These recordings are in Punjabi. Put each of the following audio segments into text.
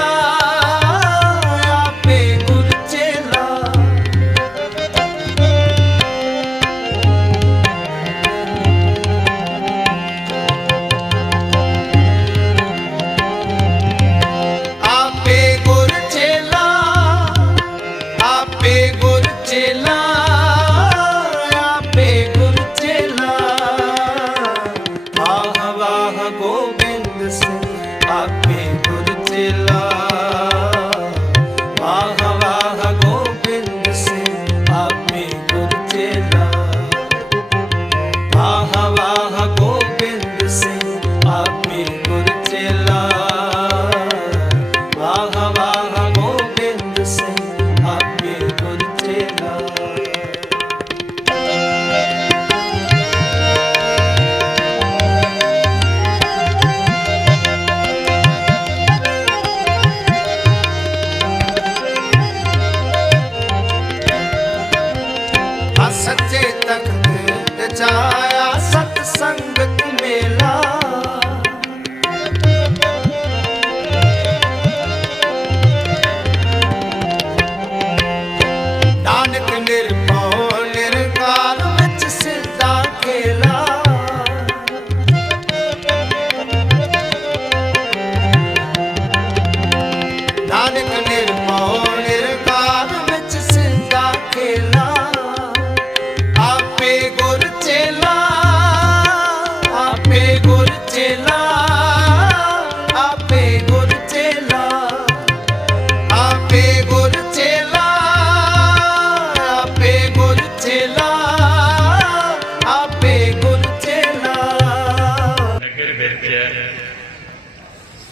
না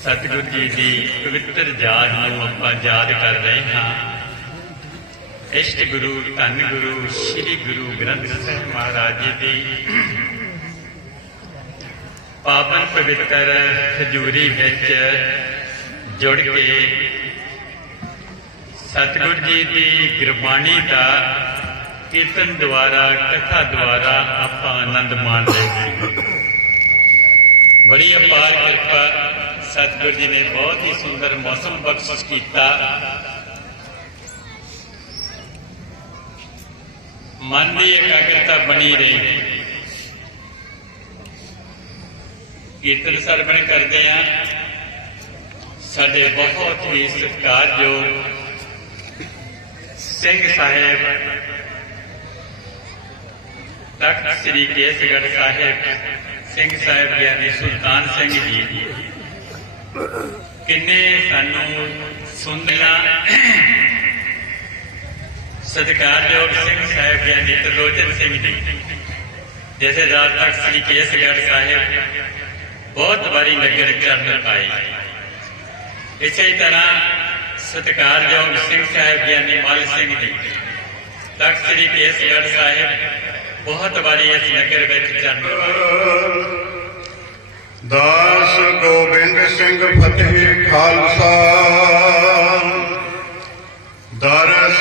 ਸਤਿਗੁਰ ਜੀ ਦੀ ਪਵਿੱਤਰ ਯਾਦ ਨੂੰ ਆਪਾਂ ਯਾਦ ਕਰ ਰਹੇ ਹਾਂ। ਇਸ਼ਟ ਗੁਰੂ, ਧੰਨ ਗੁਰੂ, ਸ੍ਰੀ ਗੁਰੂ ਗ੍ਰੰਥ ਸਾਹਿਬ ਮਹਾਰਾਜ ਜੀ ਦੀ ਪਾਵਨ ਪਵਿੱਤਰ ਹਜ਼ੂਰੀ ਵਿੱਚ ਜੁੜ ਕੇ ਸਤਿਗੁਰ ਜੀ ਦੀ ਗੁਰਬਾਣੀ ਦਾ ਕੀਰਤਨ ਦੁਆਰਾ, ਕਥਾ ਦੁਆਰਾ ਆਪਾਂ ਆਨੰਦ ਮਾਣ ਰਹੇ ਹਾਂ। ਬੜੀ ਅਪਾਰ ਕਿਰਪਾ ਸਤਿਗੁਰ ਜੀ ਨੇ ਬਹੁਤ ਹੀ ਸੁੰਦਰ ਮੌਸਮ ਬਖਸ਼ਿਸ਼ ਕੀਤਾ ਮਨ ਦੀ ਇਕਾਗਰਤਾ ਬਣੀ ਰਹੀ ਕੀਰਤਨ ਸਰਵਣ ਕਰਦੇ ਆ ਸਾਡੇ ਬਹੁਤ ਹੀ ਸਤਿਕਾਰਯੋਗ ਸਿੰਘ ਸਾਹਿਬ ਤਖਤ ਸ੍ਰੀ ਕੇਸਗੜ੍ਹ ਸਾਹਿਬ ਸਿੰਘ ਸਾਹਿਬ ਗਿਆਨੀ ਸੁਲਤਾਨ ਸਿੰਘ ਜੀ ਕਿੰਨੇ ਸਾਨੂੰ ਸੁਣਨਾ ਸਤਿਕਾਰਯੋਗ ਸਿੰਘ ਸਾਹਿਬ ਗਿਆਨੀ ਤਰਲੋਚਨ ਸਿੰਘ ਜੀ। ਜੈਸੇ ਰਾਤ ਤੱਕ ਸ੍ਰੀ ਕੇਸਗੜ੍ਹ ਸਾਹਿਬ ਬਹੁਤ ਵਾਰੀ ਨਗਰ ਚਰਨ ਪਾਈ ਇਸੇ ਤਰ੍ਹਾਂ ਸਤਿਕਾਰਯੋਗ ਸਿੰਘ ਸਾਹਿਬ ਗਿਆਨੀ ਮਾਲ ਸਿੰਘ ਜੀ। ਤਖਤ ਸ੍ਰੀ ਕੇਸਗੜ੍ਹ ਸਾਹਿਬ ਬਹੁਤ ਵਾਰੀ ਇਸ ਨਗਰ ਵਿੱਚ ਚਰਨ ਦਾਸ ਗੋਬਿੰਦ ਸਿੰਘ ਫਤਿਹ ਖਾਲਸਾ। ਦਰਸ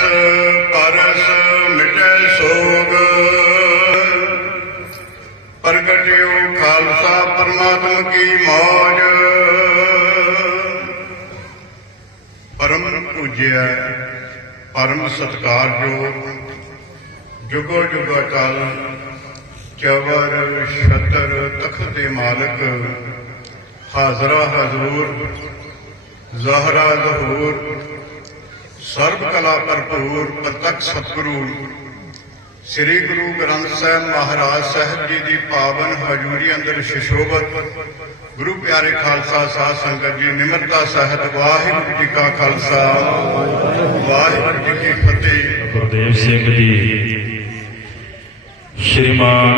ਪਰਸ ਮਿਟੇ ਸੋਗ। ਪ੍ਰਗਟਿਓ ਖਾਲਸਾ ਪਰਮਾਤਮ ਕੀ ਮੌਜ। ਪਰਮ ਪੂਜਿਆ, ਪਰਮ ਸਤਿਕਾਰਯੋਗ। ਜੁਗੋ ਜੁਗੋ ਅਕਾਲ ਚਵਰ, ਛਤਰ, ਤਖਤ ਦੇ ਮਾਲਕ, ਹਾਜ਼ਰਾ ਹਜ਼ੂਰ, ਜ਼ਹਰਾ ਜ਼ਹੂਰ, ਸਰਬ ਕਲਾ ਭਰਪੂਰ, ਪ੍ਰਤੱਖ ਸਤਿਗੁਰੂ। ਸ੍ਰੀ ਗੁਰੂ ਗ੍ਰੰਥ ਸਾਹਿਬ ਮਹਾਰਾਜ ਸਾਹਿਬ ਜੀ ਦੀ ਪਾਵਨ ਹਜ਼ੂਰੀ ਅੰਦਰ ਸ਼ਿਸ਼ੋਭਤ। ਗੁਰੂ ਪਿਆਰੇ ਖਾਲਸਾ ਸਾਧ ਸੰਗਤ ਜੀ, ਨਿਮਰਤਾ ਸਹਿਤ ਵਾਹਿਗੁਰੂ ਜੀ ਕਾ ਖਾਲਸਾ। ਵਾਹਿਗੁਰੂ ਜੀ ਕੀ ਫਤਿਹ। ਗੁਰਦੇਵ ਸਿੰਘ ਜੀ। ਸ਼੍ਰੀਮਾਨ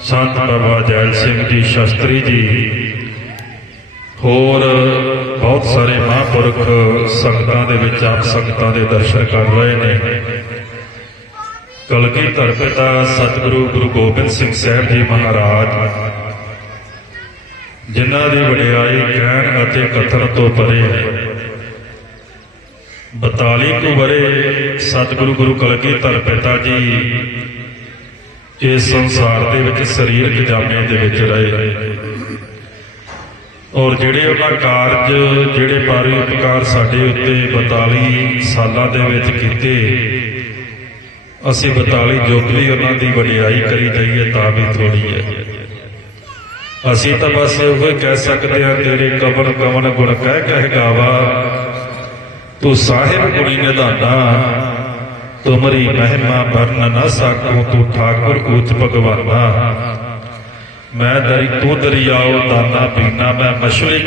ਸੰਤ ਬਾਬਾ ਜੈਲ ਸਿੰਘ ਜੀ ਸ਼ਾਸਤਰੀ ਜੀ, ਹੋਰ ਬਹੁਤ ਸਾਰੇ ਮਹਾਂਪੁਰਖ ਸੰਗਤਾਂ ਦੇ ਵਿੱਚ ਆਪ ਸੰਗਤਾਂ ਦੇ ਦਰਸ਼ਨ ਕਰ ਰਹੇ ਨੇ। ਕਲਗੀ ਪਿਤਾ ਸਤਿਗੁਰੂ ਗੁਰੂ ਗੋਬਿੰਦ ਸਿੰਘ ਸਾਹਿਬ ਜੀ ਮਹਾਰਾਜ, ਜਿਨ੍ਹਾਂ ਦੀ ਵਡਿਆਈ ਕਹਿਣ ਅਤੇ ਕਥਨ ਤੋਂ ਪਰੇ ਹੈ। 42 ਕੁ ਵਰੇ ਸਤਿਗੁਰੂ ਗੁਰੂ ਕਲਗੀਧਰ ਪਿਤਾ ਜੀ ਇਸ ਸੰਸਾਰ ਦੇ ਵਿੱਚ ਸਰੀਰਕ ਜਾਮੇ ਦੇ ਵਿੱਚ ਰਹੇ। ਔਰ ਜਿਹੜੇ ਉਹਨਾਂ ਕਾਰਜ, ਜਿਹੜੇ ਪਾਰੀ ਉਪਕਾਰ ਸਾਡੇ ਉੱਤੇ 42 ਸਾਲਾਂ ਦੇ ਵਿੱਚ ਕੀਤੇ, ਅਸੀਂ 42 ਯੁੱਗ ਵੀ ਉਹਨਾਂ ਦੀ ਵਡਿਆਈ ਕਰੀ ਜਾਈਏ ਤਾਂ ਵੀ ਥੋੜੀ ਹੈ। ਅਸੀਂ ਤਾਂ ਬਸ ਇਹੋ ਹੀ ਕਹਿ ਸਕਦੇ ਹਾਂ, ਤੇਰੇ ਕਵਨ ਕਵਨ ਗੁਣ ਕਹਿ ਕਹਿ ਗਾਵਾ, ਤੂੰ ਸਾਹਿਬ ਗੁਣੀ ਨਿਧਾਨਾ ਤੁਮਰੀ ਮਹਿਮਾ ਵਰਨ ਨਾ ਸਾਕੂ, ਤੂੰ ਠਾਕੁਰ ਊਚ ਭਗਵਾਨਾ। ਮੈਂ ਦਰੀ ਤੂੰ ਦਰਿਆਓ ਦਾਨਾ ਪੀਨਾ, ਮੈਂ ਮਛਲੀ